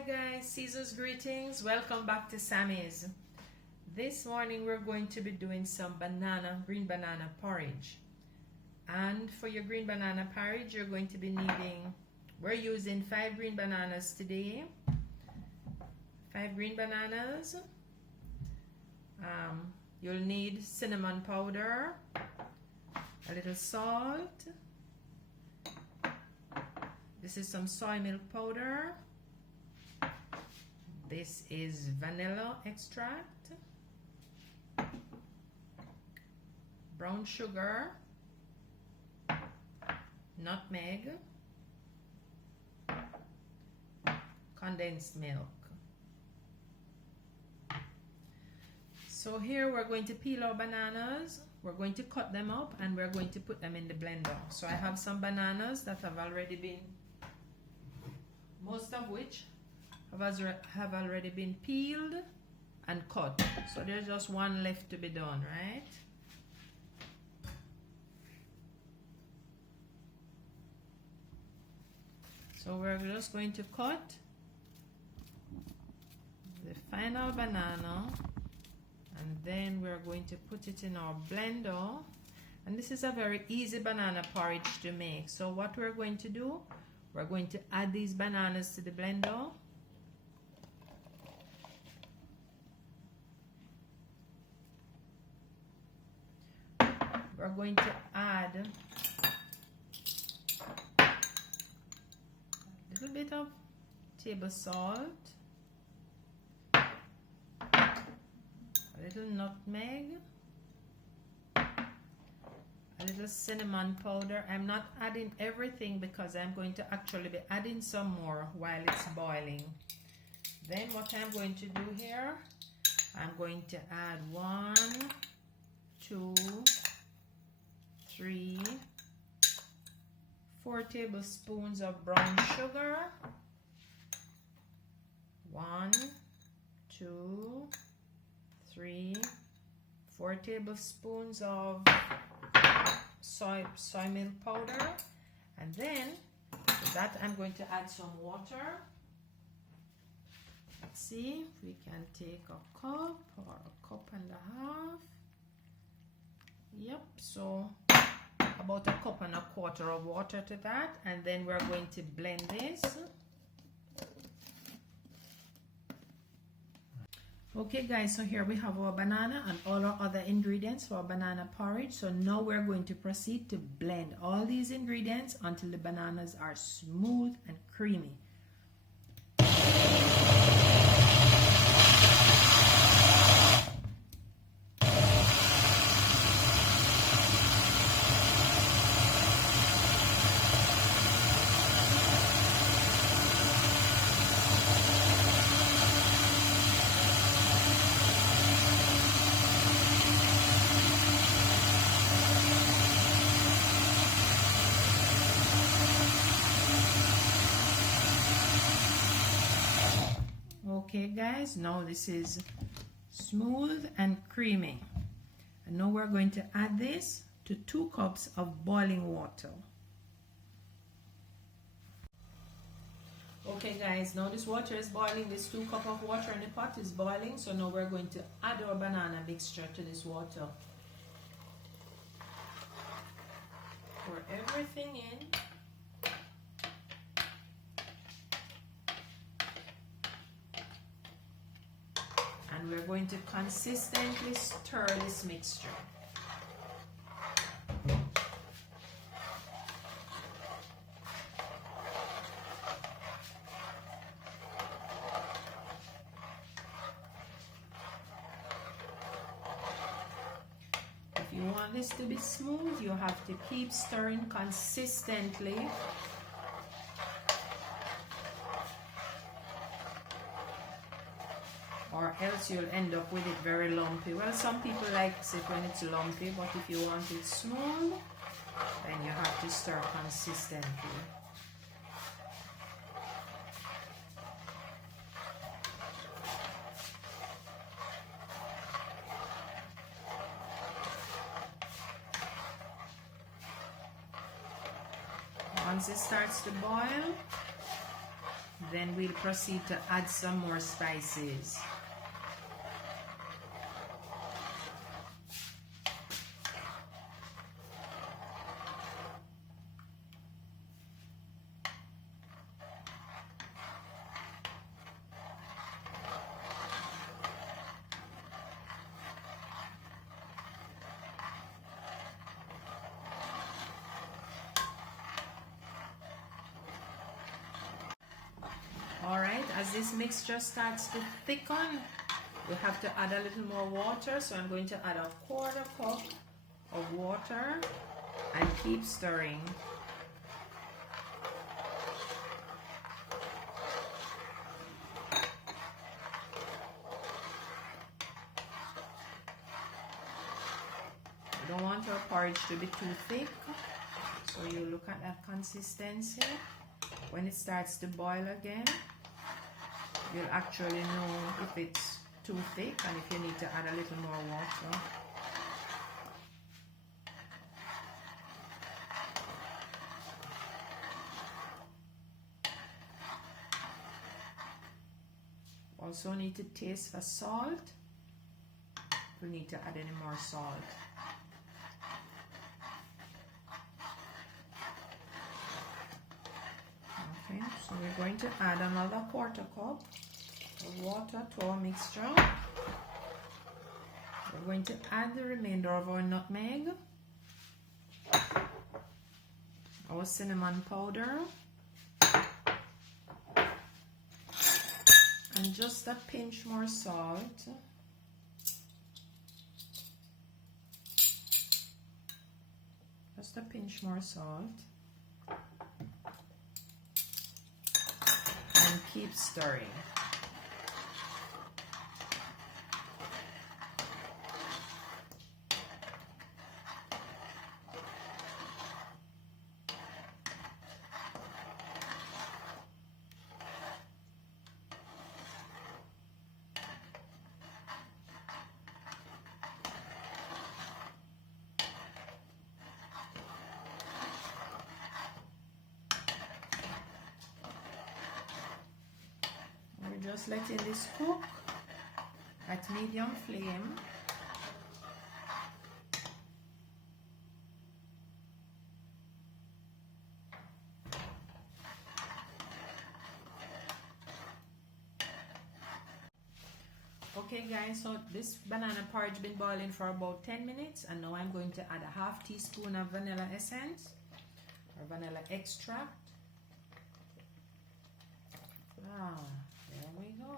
Hi guys, Caesar's greetings. Welcome back to Sammi's. This morning we're going to be doing some green banana porridge. And for your green banana porridge, you're going to be needing, we're using 5 green bananas today. 5 green bananas. You'll need cinnamon powder, a little salt. This is some soy milk powder. This is vanilla extract, brown sugar, nutmeg, condensed milk. So here we're going to peel our bananas, we're going to cut them up, and we're going to put them in the blender. So I have some bananas that have already been, most of which have already been peeled and cut. So there's just one left to be done, right? So we're just going to cut the final banana, and then we're going to put it in our blender. And this is a very easy banana porridge to make. So what we're going to do, we're going to add these bananas to the blender. We're going to add a little bit of table salt, a little nutmeg, a little cinnamon powder. I'm not adding everything because I'm going to actually be adding some more while it's boiling. Then what I'm going to do here, I'm going to add 1, 2, 3, 4 tablespoons of brown sugar. 1, 2, 3, 4 tablespoons of soy milk powder, and then to that I'm going to add some water. Let's see if we can take a cup or a cup and a half. Yep, so about a cup and a quarter of water to that, and then we're going to blend this. Okay guys, so here we have our banana and all our other ingredients for our banana porridge. So now we're going to proceed to blend all these ingredients until the bananas are smooth and creamy. Okay guys, now this is smooth and creamy, and now we're going to add this to 2 cups of boiling water. Okay guys, now this water is boiling. This 2 cups of water in the pot is boiling, so now we're going to add our banana mixture to this water. Pour everything in. And we're going to consistently stir this mixture. If you want this to be smooth, you have to keep stirring consistently. Or else you'll end up with it very lumpy. Well, some people like it when it's lumpy, but if you want it smooth, then you have to stir consistently. Once it starts to boil, then we'll proceed to add some more spices. Alright, as this mixture starts to thicken, we have to add a little more water. So I'm going to add a 1/4 cup of water and keep stirring. We don't want our porridge to be too thick, so you look at that consistency. When it starts to boil again, you'll actually know if it's too thick and if you need to add a little more water. Also need to taste for salt. We need to add any more salt. Okay, so we're going to add another 1/4 cup of water to our mixture. We're going to add the remainder of our nutmeg, our cinnamon powder, and just a pinch more salt. Just a pinch more salt. And keep stirring. Just letting this cook at medium flame. Okay guys, so this banana porridge been boiling for about 10 minutes, and now I'm going to add a 1/2 teaspoon of vanilla essence or vanilla extract. There we go.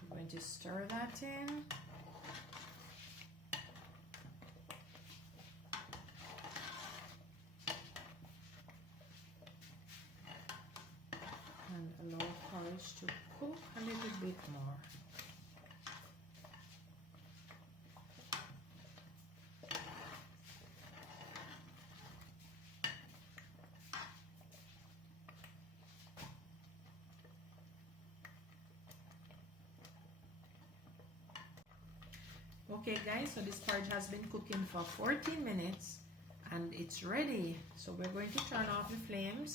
I'm going to stir that in. And allow porridge to cook a little bit more. Okay guys, so this porridge has been cooking for 14 minutes and it's ready. So we're going to turn off the flames.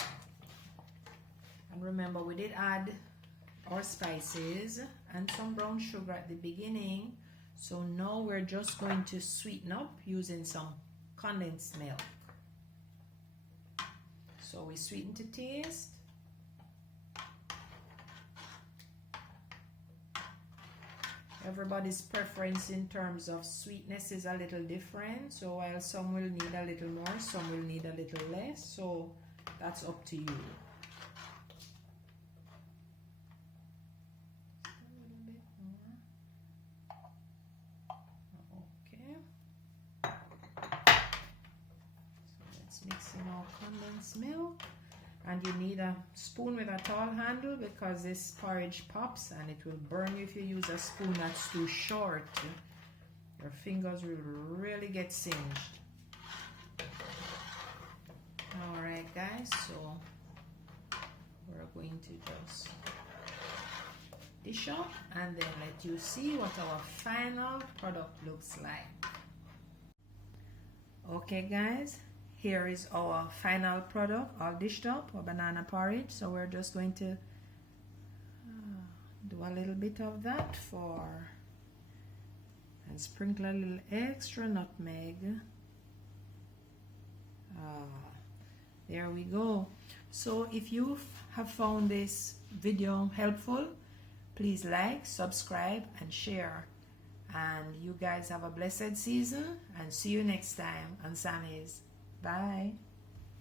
And remember, we did add our spices and some brown sugar at the beginning. So now we're just going to sweeten up using some condensed milk. So we sweeten to taste. Everybody's preference in terms of sweetness is a little different. So while some will need a little more, some will need a little less. So that's up to you. Mixing our condensed milk, and you need a spoon with a tall handle because this porridge pops and it will burn you if you use a spoon that's too short. Your fingers will really get singed. Alright guys, so we're going to just dish up and then let you see what our final product looks like. Okay guys, here is our final product all dished up, our banana porridge. So we're just going to do a little bit of that and sprinkle a little extra nutmeg. There we go. So if you have found this video helpful, please like, subscribe, and share. And you guys have a blessed season, and see you next time on Sammi's. Bye.